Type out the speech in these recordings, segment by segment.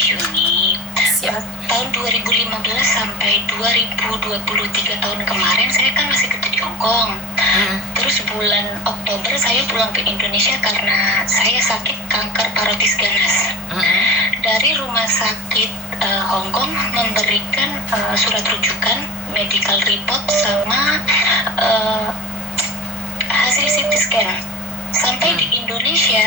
Yuni. Siap. Tahun 2015 sampai 2023 tahun kemarin saya kan masih kerja di Hong Kong. Terus bulan Oktober saya pulang ke Indonesia karena saya sakit kanker parotis ganas. Dari rumah sakit Hong Kong memberikan surat rujukan, medical report sama hasil CT scan. Sampai di Indonesia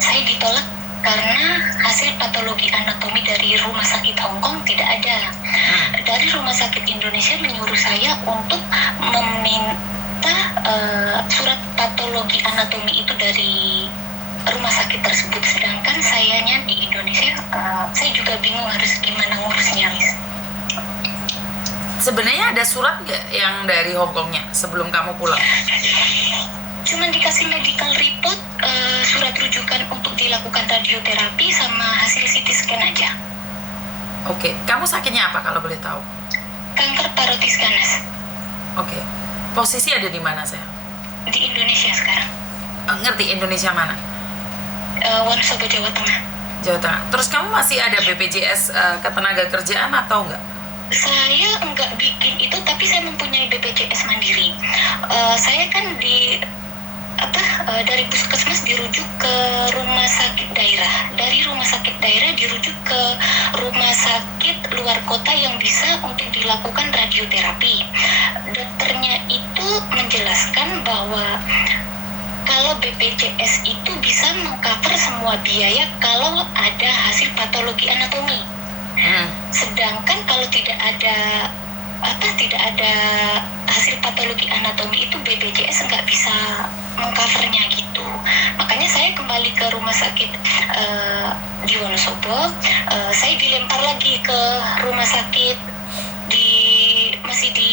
saya ditolak karena hasil patologi anatomi dari rumah sakit Hong Kong tidak ada. Dari rumah sakit Indonesia menyuruh saya untuk meminta surat patologi anatomi itu dari rumah sakit tersebut. Sedangkan sayanya di Indonesia, saya juga bingung harus gimana ngurusnya, Miss. Sebenarnya ada surat nggak yang dari Hong Kongnya sebelum kamu pulang? Cuman dikasih medical report, surat rujukan untuk dilakukan radioterapi sama hasil CT scan aja. Oke, kamu sakitnya apa kalau boleh tahu? Kanker parotis ganas. Oke, posisi ada di mana saya? Di Indonesia sekarang. Ngerti Indonesia mana? Wonosobo, Jawa Tengah. Jawa Tengah. Terus kamu masih ada BPJS Ketenagakerjaan atau enggak? Saya enggak bikin itu, tapi saya mempunyai BPJS Mandiri. Saya kan dari puskesmas dirujuk ke rumah sakit daerah. Dari rumah sakit daerah dirujuk ke rumah sakit luar kota yang bisa untuk dilakukan radioterapi. Dokternya itu menjelaskan bahwa kalau BPJS itu bisa mengcover semua biaya kalau ada hasil patologi anatomi. Sedangkan kalau tidak ada hasil patologi anatomi itu BPJS nggak bisa mengcovernya gitu. Makanya saya kembali ke rumah sakit di Wonosobo. Saya dilempar lagi ke rumah sakit masih di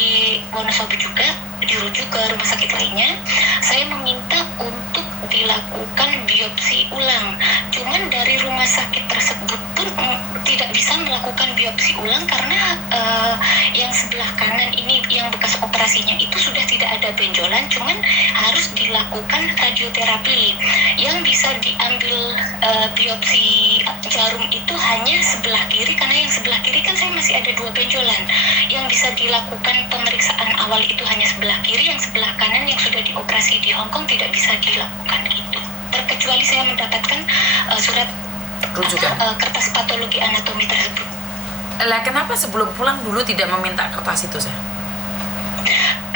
Wonosobo juga, dirujuk ke rumah sakit lainnya. Saya meminta untuk dilakukan biopsi ulang. Cuman dari rumah sakit tersebut pun tidak bisa melakukan biopsi ulang karena yang sebelah kanan ini yang bekas operasinya itu sudah tidak ada benjolan, cuman harus dilakukan radioterapi. Yang bisa diambil biopsi jarum itu hanya sebelah kiri, karena yang sebelah kiri kan saya masih ada 2 benjolan. Yang bisa dilakukan pemeriksaan awal itu hanya sebelah kiri, yang sebelah kanan yang sudah dioperasi di Hong Kong tidak bisa dilakukan gitu. Terkecuali saya mendapatkan surat rujukan kertas patologi anatomi tersebut. Lah kenapa sebelum pulang dulu tidak meminta kertas itu, saya?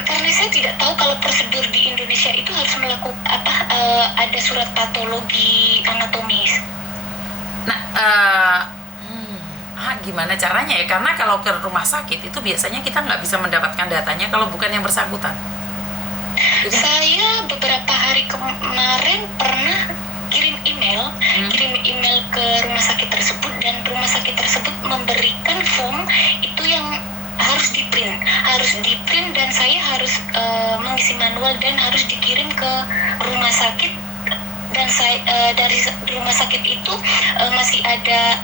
Karena saya tidak tahu kalau prosedur di Indonesia itu harus melakukan ada surat patologi anatomis. Nah, gimana caranya ya? Karena kalau ke rumah sakit itu biasanya kita nggak bisa mendapatkan datanya kalau bukan yang bersangkutan. Jadi, saya beberapa hari kemarin pernah kirim email ke rumah sakit tersebut, dan rumah sakit tersebut memberikan form itu yang harus di-print dan saya harus mengisi manual dan harus dikirim ke rumah sakit. Dan saya dari rumah sakit itu masih ada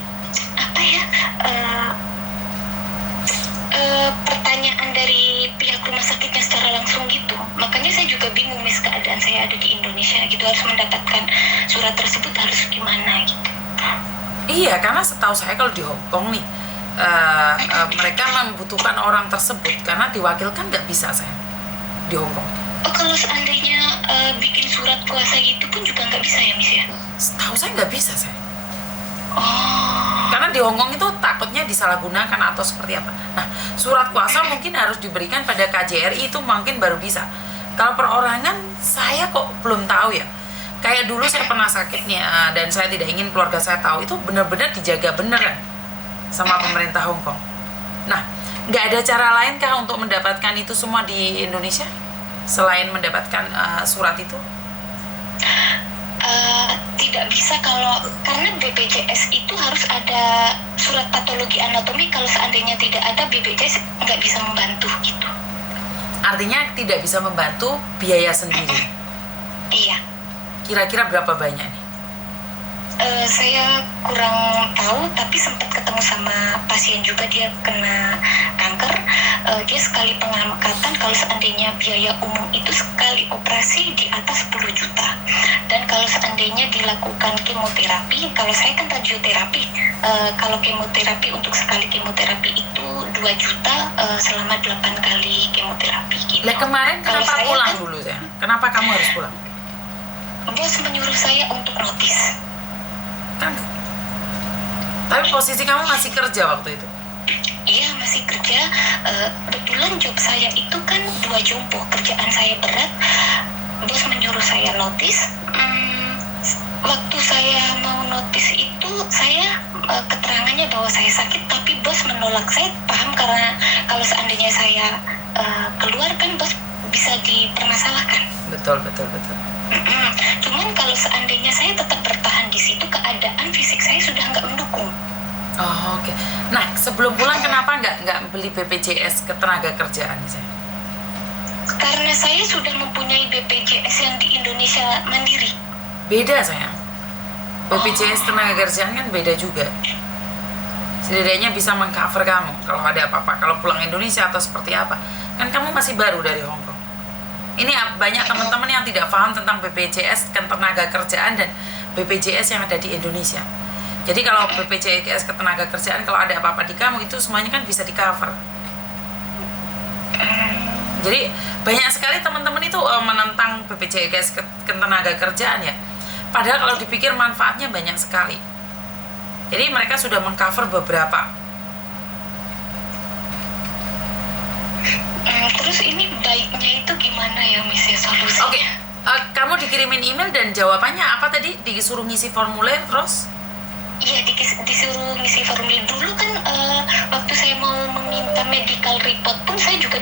pertanyaan dari pihak rumah sakitnya secara langsung gitu. Makanya saya juga bingung, Miss, keadaan saya ada di Indonesia gitu, harus mendapatkan surat tersebut harus gimana gitu. Iya, karena setahu saya kalau di Hong Kong nih mereka membutuhkan orang tersebut karena diwakilkan nggak bisa, saya di Hong Kong. Kalau seandainya bikin surat kuasa gitu pun juga nggak bisa ya, Miss ya? Setahu saya nggak bisa, saya. Karena di Hong Kong itu takutnya disalahgunakan atau seperti apa. Nah, surat kuasa mungkin harus diberikan pada KJRI, itu mungkin baru bisa. Kalau perorangan saya kok belum tahu ya. Kayak dulu saya pernah sakit nih, dan saya tidak ingin keluarga saya tahu, itu benar-benar dijaga beneran sama pemerintah Hong Kong. Nah, nggak ada cara lain kah untuk mendapatkan itu semua di Indonesia selain mendapatkan surat itu? Tidak bisa karena BPJS itu harus ada surat patologi anatomi. Kalau seandainya tidak ada, BPJS nggak bisa membantu gitu. Artinya tidak bisa membantu biaya sendiri? Iya. Kira-kira berapa banyak nih? Saya kurang tahu, tapi sempat ketemu sama pasien juga, dia kena kanker kanker, dia sekali pengangkatan kalau seandainya biaya umum itu sekali operasi di atas 10 juta. Dan kalau seandainya dilakukan kemoterapi, kalau saya kan radioterapi, kalau kemoterapi untuk sekali kemoterapi itu 2 juta selama 8 kali kemoterapi gitu. Lah kemarin Kalau kenapa saya pulang kan- dulu ya? Kenapa kamu harus pulang? Bos menyuruh saya untuk notis. Kan tapi posisi kamu masih kerja waktu itu. Iya, masih kerja. Kebetulan job saya itu kan 2 jompo, kerjaan saya berat. Bos menyuruh saya notis. Waktu saya mau notis itu saya keterangannya bahwa saya sakit, tapi bos menolak. Saya paham karena kalau seandainya saya keluar kan bos bisa dipermasalahkan. Betul. Cuman kalau seandainya saya tetap bertahan di situ, keadaan fisik saya sudah nggak mendukung. Oh, oke. Nah, sebelum pulang kenapa nggak beli BPJS Ketenagakerjaan saya? Karena saya sudah mempunyai BPJS yang di Indonesia Mandiri. Beda sayang. BPJS Ketenagakerjaan kan beda juga. Setidaknya bisa mengcover kamu kalau ada apa-apa, kalau pulang Indonesia atau seperti apa. Kan kamu masih baru dari Hong Kong. Ini banyak teman-teman yang tidak paham tentang BPJS Ketenagakerjaan dan BPJS yang ada di Indonesia. Jadi kalau BPJS Ketenagakerjaan, kalau ada apa-apa di kamu itu semuanya kan bisa di cover. Jadi banyak sekali teman-teman itu menentang BPJS Ketenagakerjaan ya. Padahal kalau dipikir manfaatnya banyak sekali. Jadi mereka sudah mengcover beberapa. Terus ini baiknya itu gimana ya Miss ya solusinya? Oke, kamu dikirimin email dan jawabannya apa tadi? Disuruh ngisi formulir terus? Iya, disuruh ngisi formulir dulu kan. Waktu saya mau meminta medical report pun saya juga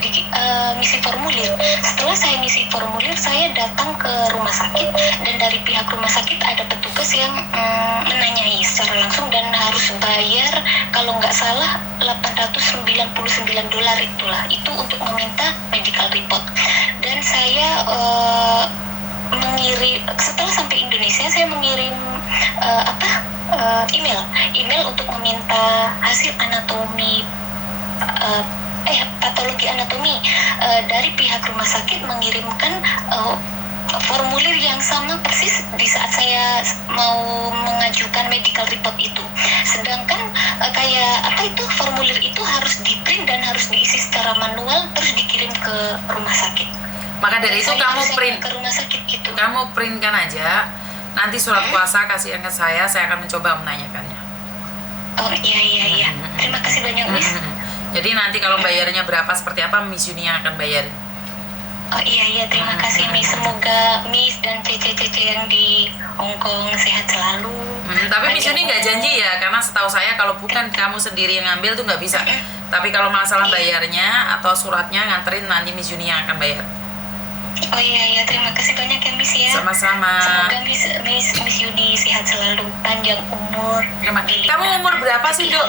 ngisi formulir. Setelah saya ngisi formulir, saya datang ke rumah sakit dan dari pihak rumah sakit ada petugas yang menanyai secara langsung dan harus bayar kalau nggak salah $899 itulah. Itu untuk meminta medical report. Dan saya mengirim, setelah sampai Indonesia saya mengirim email untuk meminta hasil anatomi patologi anatomi dari pihak rumah sakit, mengirimkan formulir yang sama persis di saat saya mau mengajukan medical report itu. Sedangkan formulir itu harus di-print dan harus diisi secara manual terus dikirim ke rumah sakit. Maka dari itu kamu print ke rumah sakit gitu. Kamu printkan aja. Nanti surat kuasa kasihkan ke saya akan mencoba menanyakannya. Oh iya. Terima kasih banyak Miss. Jadi nanti kalau bayarnya berapa seperti apa Miss Yuni yang akan bayar. Oh iya, terima kasih Miss. Semoga Miss dan Cece yang di Hong Kong sehat selalu. Tapi Miss Yuni nggak janji ya, karena setahu saya kalau bukan kamu sendiri yang ngambil tuh nggak bisa. Tapi kalau masalah bayarnya atau suratnya nganterin, nanti Miss Yuni yang akan bayar. Oh iya, terima kasih banyak ya Miss ya. Sama-sama. Semoga Miss Yuni sehat selalu, panjang umur. Kamu umur berapa sih, Dok?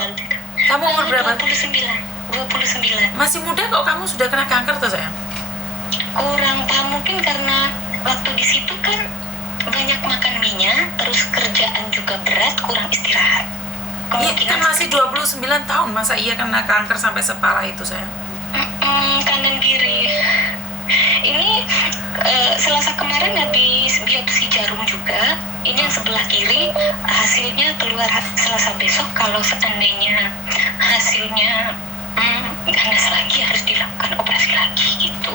Kamu umur berapa? 29. Masih muda kok, kamu sudah kena kanker tuh sayang? Kurang paham, mungkin karena waktu di situ kan banyak makan minyak, terus kerjaan juga berat, kurang istirahat. Iya, kan masih 29 tahun, masa iya kena kanker sampai separah itu sayang? Kanan kiri. Ini Selasa kemarin habis biopsi jarum juga. Ini yang sebelah kiri, hasilnya keluar Selasa besok. Kalau seandainya hasilnya ganas lagi, harus dilakukan operasi lagi gitu.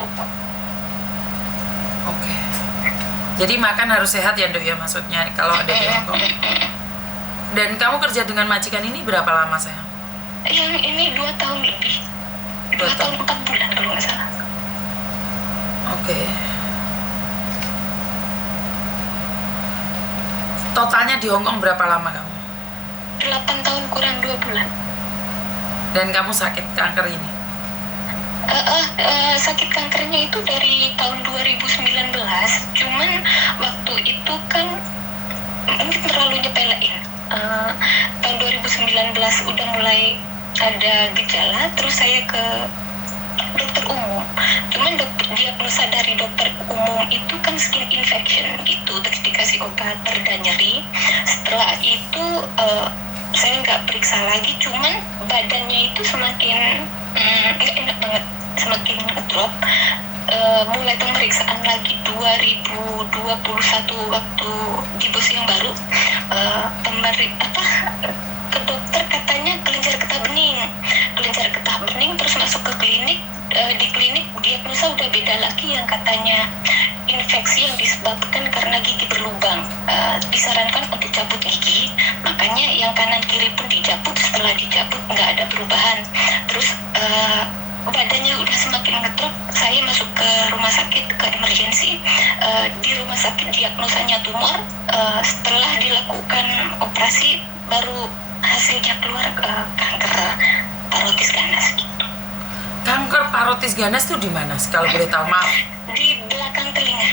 Oke. Jadi makan harus sehat ya Dok ya, maksudnya kalau ada di Hong Kong. Dan kamu kerja dengan majikan ini berapa lama sayang? Yang ini 2 tahun lebih. 2 tahun 4 bulan kalau nggak salah. Oke. Totalnya di Hong Kong berapa lama kamu? 8 tahun kurang 2 bulan. Dan kamu sakit kanker ini? Sakit kankernya itu dari tahun 2019. Cuman waktu itu kan mungkin terlalu nyepelein. Tahun 2019 udah mulai ada gejala, terus saya ke dokter umum. Cuman diagnosa dari dokter umum itu kan skin infection gitu, terus dikasih obat reda nyeri. Setelah itu saya nggak periksa lagi, cuman badannya itu semakin nggak enak banget, semakin ngedrop. Mulai pemeriksaan lagi 2021 waktu di bos yang baru, ke dokter katanya kelenjar getah bening, terus masuk ke klinik. Di klinik diagnosa udah beda lagi, yang katanya infeksi yang disebabkan karena gigi berlubang. Disarankan untuk cabut gigi, makanya yang kanan kiri pun dicabut. Setelah dicabut nggak ada perubahan, terus badannya udah semakin ngedrop. Saya masuk ke rumah sakit, ke emergency. Di rumah sakit diagnosanya tumor. Setelah dilakukan operasi baru hasilnya keluar kanker parotis ganas gitu. Kanker parotis ganas tuh di mana? Kalau boleh tahu, maaf. Di belakang telinga,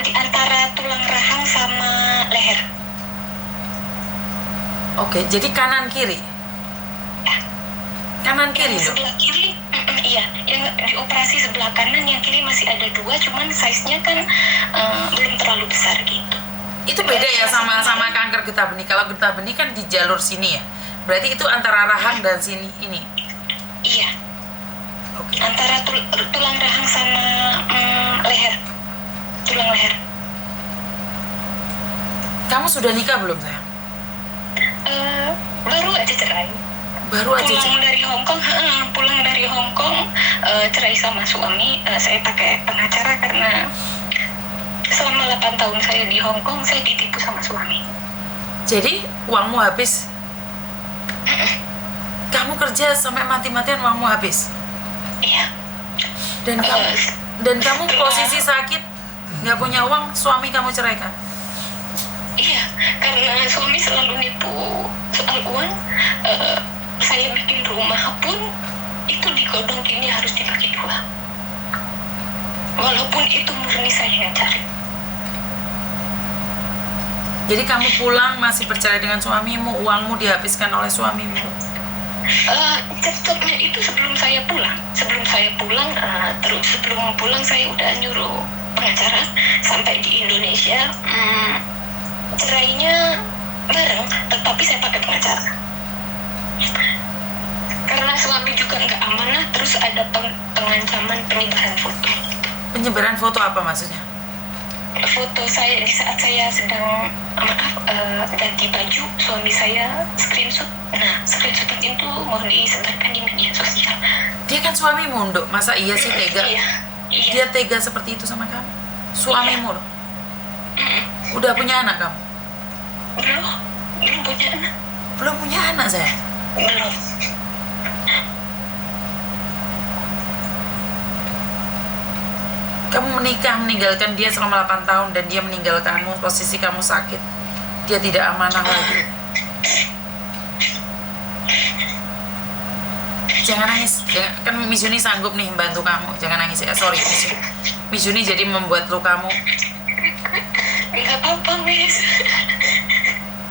di antara tulang rahang sama leher. Oke, jadi kanan kiri. Ya. Kanan kiri Yang dok. sebelah kiri, iya. Yang dioperasi sebelah kanan, yang kiri masih ada 2, cuman size-nya kan belum terlalu besar gitu. Itu beda ya sama kanker getah benih. Kalau getah benih kan di jalur sini ya. Berarti itu antara rahang dan sini ini. Iya. Oke. Antara tulang rahang sama leher, tulang leher. Kamu sudah nikah belum sayang? Baru aja cerai. Baru aja Pulang dari Hong Kong, cerai sama suami. Saya pakai pengacara karena selama 8 tahun saya di Hong Kong, saya ditipu sama suami. Jadi uangmu habis. Kamu kerja sampai mati-matian, uangmu habis. Iya. Dan kamu posisi sakit, nggak punya uang, suami kamu ceraikan. Iya, karena suami selalu nipu soal uang. Saya bikin rumah pun itu digodong gini harus dibagi 2. Walaupun itu murni saya yang cari. Jadi kamu pulang masih bercerai dengan suamimu, uangmu dihabiskan oleh suamimu. Cekcoknya itu sebelum saya pulang, terus sebelum pulang saya udah nyuruh pengacara. Sampai di Indonesia cerainya bareng, tetapi saya pakai pengacara karena suami juga nggak amanah. Terus ada pengancaman penyebaran foto. Penyebaran foto apa maksudnya? Foto saya di saat saya sedang ganti baju, suami saya screenshot. Nah, screenshot itu mau disebarkan di media sosial. Dia kan suamimu, Dok. Masa iya sih tega? Iya. Dia tega seperti itu sama kamu? Suamimu loh. Udah punya anak kamu? Belum punya anak. Belum punya anak saya? Belum. Kamu menikah, meninggalkan dia selama 8 tahun dan dia meninggalkanmu, posisi kamu sakit. Dia tidak amanah lagi. Jangan nangis. Kan Miss Yuni sanggup nih bantu kamu. Jangan nangis ya. Sorry Miss Yuni jadi membuat lukamu. Enggak apa-apa, Miss.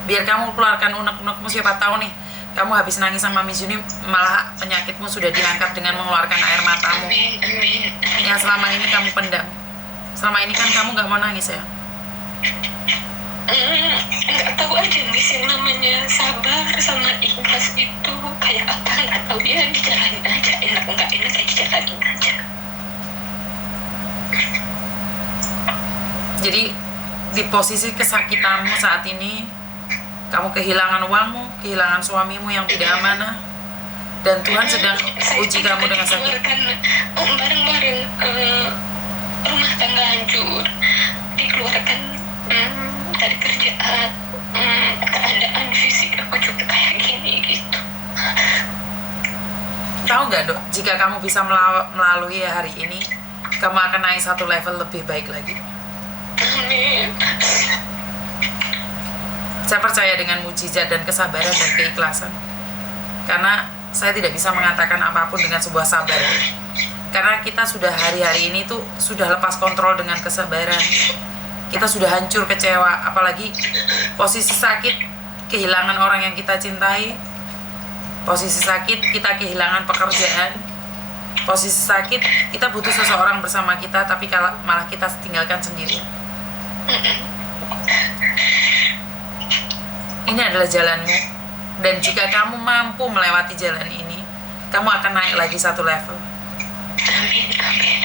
Biar kamu keluarkan unek-unekmu, siapa tahu nih kamu habis nangis sama Miss Yuni, malah penyakitmu sudah diangkat dengan mengeluarkan air matamu. Amin. Yang selama ini kamu pendam. Selama ini kan kamu gak mau nangis ya? Nggak tahu aja, Miss, yang namanya sabar sama ikhlas itu kayak apa, nggak tahu. Ya dijalanin aja, enak nggak enak ya dijalanin aja. Jadi di posisi kesakitanmu saat ini, kamu kehilangan uangmu, kehilangan suamimu yang tidak amanah, dan Tuhan sedang uji kamu dengan sakit. Bareng-bareng rumah tangga hancur, dikeluarkan dari kerjaan, keadaan fisik aku juga kayak gini gitu. Tahu nggak, Dok, jika kamu bisa melalui hari ini, kamu akan naik satu level lebih baik lagi. Amin. Saya percaya dengan mujizat dan kesabaran dan keikhlasan. Karena saya tidak bisa mengatakan apapun dengan sebuah sabar. Karena kita sudah hari-hari ini tuh sudah lepas kontrol dengan kesabaran. Kita sudah hancur, kecewa, apalagi posisi sakit, kehilangan orang yang kita cintai. Posisi sakit, kita kehilangan pekerjaan. Posisi sakit, kita butuh seseorang bersama kita, tapi malah kita tinggalkan sendirian. Ini adalah jalanmu. Dan jika kamu mampu melewati jalan ini, kamu akan naik lagi satu level. Amin, amin.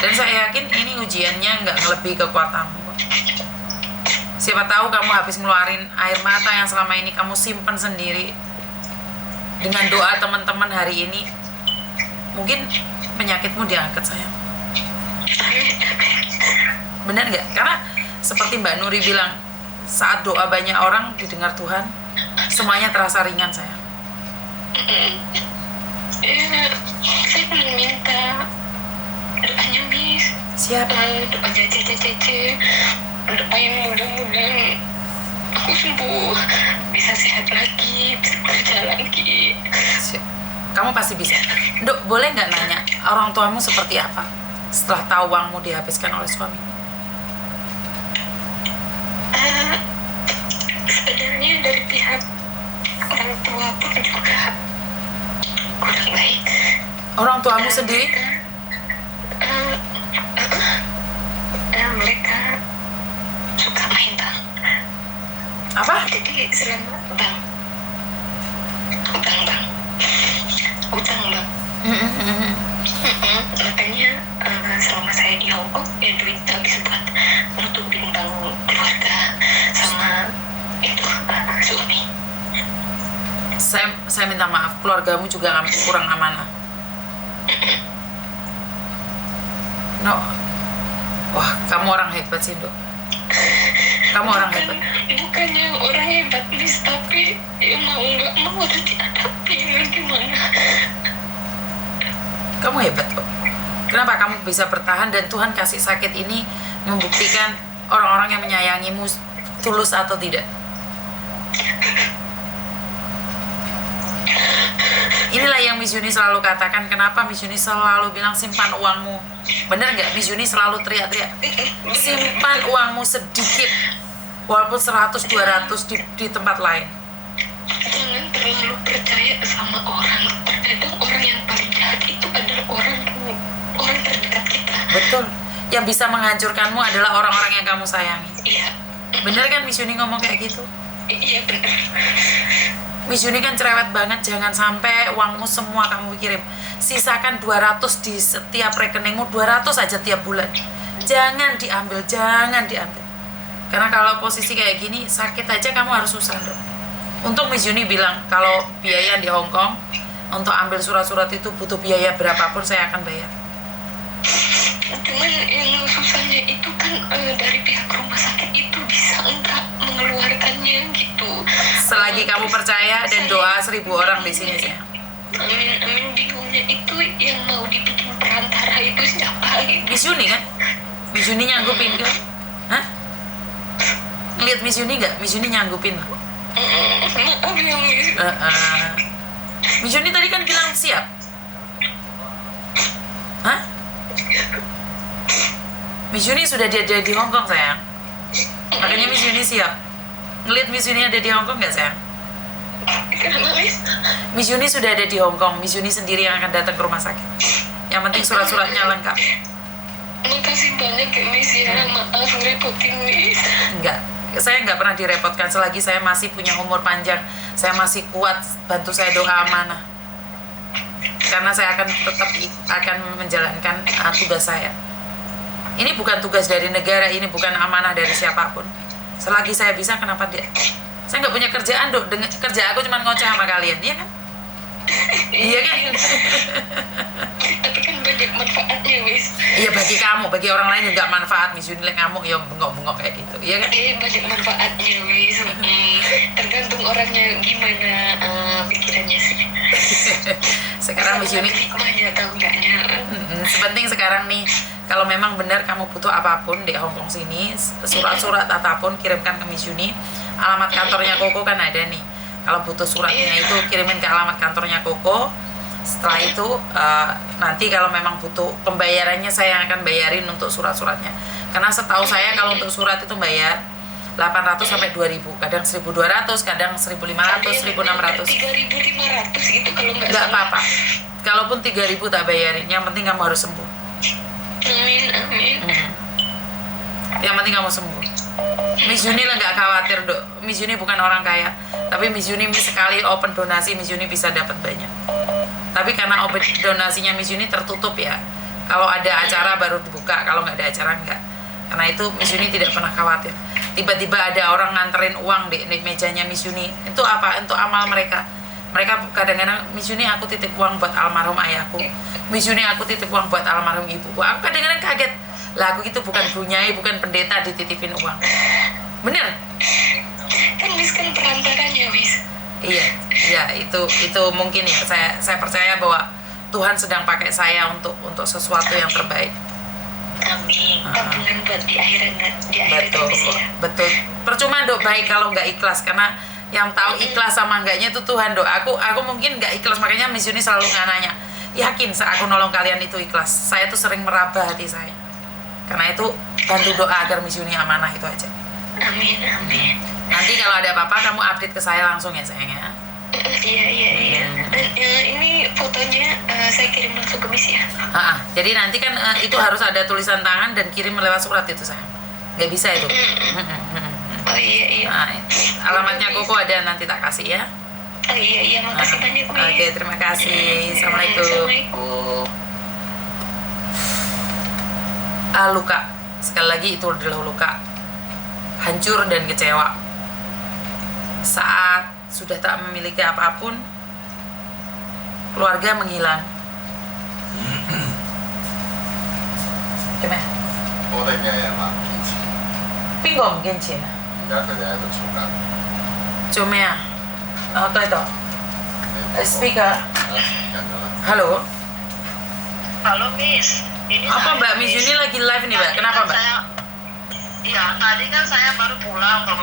Dan saya yakin ini ujiannya nggak ngelebihi kekuatanmu. Siapa tahu kamu habis ngeluarin air mata yang selama ini kamu simpen sendiri. Dengan doa teman-teman hari ini, mungkin penyakitmu diangkat, sayang. Amin, amin. Benar nggak? Karena seperti Mbak Nuri bilang, saat doa banyak orang didengar Tuhan, semuanya terasa ringan, sayang. Ya, saya belum minta doanya Miss. Siap. Doanya Cece. Doa yang mudah-mudahan aku sembuh, bisa sehat lagi, bisa kerja lagi. Siap. Kamu pasti bisa. Dok, boleh nggak nanya orang tuamu seperti apa setelah tahu uangmu dihabiskan oleh suamimu? Sebenarnya dari pihak orang tua pun juga kurang baik. Orang tuamu sendiri? Mereka suka main bank. Apa? Jadi selama bank, utang bank. Makanya selama saya di Hong Kong, ya duit habis buat nutupin bank keluarga sama itu suami. Saya minta maaf, keluargamu juga kurang amanah. No. Wah, kamu orang hebat sih, Dok. Kamu orang hebat. Bukannya orang hebat, Miss, tapi ya mau nggak mau harus dihadapi. Gimana? Kamu hebat kok. Kenapa kamu bisa bertahan dan Tuhan kasih sakit ini membuktikan orang-orang yang menyayangimu tulus atau tidak? Inilah yang Miss Yuni selalu katakan. Kenapa Miss Yuni selalu bilang simpan uangmu? Bener nggak? Miss Yuni selalu teriak-teriak, simpan uangmu sedikit, walaupun 100-200 di tempat lain. Jangan terlalu percaya sama orang. Terkadang orang yang paling jahat itu adalah orang terdekat kita. Betul. Yang bisa menghancurkanmu adalah orang-orang yang kamu sayangi. Iya. Bener kan Miss Yuni ngomong kayak gitu? Iya benar. Miss Yuni kan cerewet banget. Jangan sampai uangmu semua kamu kirim. Sisakan 200 di setiap rekeningmu, 200 aja tiap bulan. Jangan diambil. Karena kalau posisi kayak gini, sakit aja kamu harus susah, Dok. Untuk Miss Yuni bilang, kalau biaya di Hong Kong untuk ambil surat-surat itu butuh biaya berapapun saya akan bayar. Cuman yang susahnya itu kan dari pihak rumah sakit itu bisa enggak mengeluarkannya gitu. Selagi kamu percaya dan doa 1000 orang di sini, saya. Amin, bingungnya itu yang mau dibikin perantara itu siapa gitu. Miss Yuni kan? Miss Yuni nyanggupin kan? Hah? Lihat Miss Yuni nggak? Miss Yuni nyanggupin. Maaf ya Miss. Miss Yuni tadi kan bilang siap. Hah? Miss Yuni sudah ada di Hong Kong, sayang. Makanya Miss Yuni siap. Ngeliat Miss Yuni ada di Hong Kong nggak, sayang? Kenapa Miss? Miss Yuni sudah ada di Hong Kong. Miss Yuni sendiri yang akan datang ke rumah sakit. Yang penting surat-suratnya lengkap. Makasih banyak ya Miss ya. Maaf ngerepotin Miss. Enggak, saya nggak pernah direpotkan selagi saya masih punya umur panjang. Saya masih kuat, bantu saya doa amanah. Karena saya akan tetap akan menjalankan tugas saya. Ini bukan tugas dari negara, ini bukan amanah dari siapapun. Selagi saya bisa, kenapa dia? Saya nggak punya kerjaan, Dok. Kerja aku cuma ngoceh sama kalian, iya kan? Iya kan? Tapi kan banyak manfaatnya Miss. Iya, bagi kamu, bagi orang lain nggak manfaat. Miss Yuni ngamuk, ya bengok-bengok kayak gitu, iya kan? Banyak manfaatnya Miss. Tergantung orangnya gimana pikirannya sih. Sekarang Miss Yuni, hikmahnya atau enggaknya. sepenting sekarang nih, kalau memang benar kamu butuh apapun di Hong Kong sini, surat-surat apapun kirimkan ke Miss Yuni. Alamat kantornya Koko kan ada nih. Kalau butuh suratnya itu kirimin ke alamat kantornya Koko. Setelah itu nanti kalau memang butuh pembayarannya saya yang akan bayarin untuk surat-suratnya. Karena setahu saya kalau untuk surat itu bayar 800 sampai 2000, kadang 1200, kadang 1500, 1600. 3500 gitu kalau nggak Nggak salah. apa-apa. Kalaupun 3000 tak bayarin, yang penting kamu harus sembuh. Amin. Yang penting kamu sembuh. Miss Yuni lah nggak khawatir, Dok. Miss Yuni bukan orang kaya. Tapi Miss Yuni sekali open donasi, Miss Yuni bisa dapat banyak. Tapi karena open donasinya Miss Yuni tertutup ya. Kalau ada acara baru dibuka, kalau nggak ada acara nggak. Karena itu Miss Yuni tidak pernah khawatir. Tiba-tiba ada orang nganterin uang di mejanya Miss Yuni. Itu apa? Untuk amal mereka. Mereka kadang-kadang, Miss Yuni aku titip uang buat almarhum ayahku. Miss Yuni aku titip uang buat almarhum ibu. Aku kadang-kadang kaget. Lah aku itu bukan bunyai, bukan pendeta dititipin uang. Bener? Kan Miss kan perantaranya, Miss. Iya, itu mungkin ya. Saya percaya bahwa Tuhan sedang pakai saya untuk sesuatu yang terbaik. Amin. Tabungan buat di akhirat Miss ya. Betul. Percuma dok baik kalau nggak ikhlas, karena yang tahu ikhlas sama enggaknya itu Tuhan dok. Aku mungkin nggak ikhlas, makanya Miss Yuni selalu nanya, yakin saat aku nolong kalian itu ikhlas. Saya tuh sering meraba hati saya. Karena itu bantu doa agar Miss Yuni amanah, itu aja. Amin. Nanti kalau ada apa-apa kamu update ke saya langsung ya sayang ya. Iya. Dan ini fotonya saya kirim langsung ke Miss ya. Jadi nanti kan itu harus ada tulisan tangan dan kirim lewat surat itu sayang. Nggak bisa itu. Oh iya. Nah, alamatnya Koko ada, nanti tak kasih ya. Oh iya, makasih banyak Miss. Oke, terima kasih. Assalamualaikum. Luka. Sekali lagi itu adalah luka. Hancur dan kecewa. Saat sudah tak memiliki apapun, keluarga menghilang. Gimana? Pinggom genci na. Cuma apa itu? Speaker. Halo. Halo Miss. Ini Apa Mbak Miss Yuni lagi live nih Mbak? Kenapa Mbak? Iya, tadi kan saya baru pulang, baru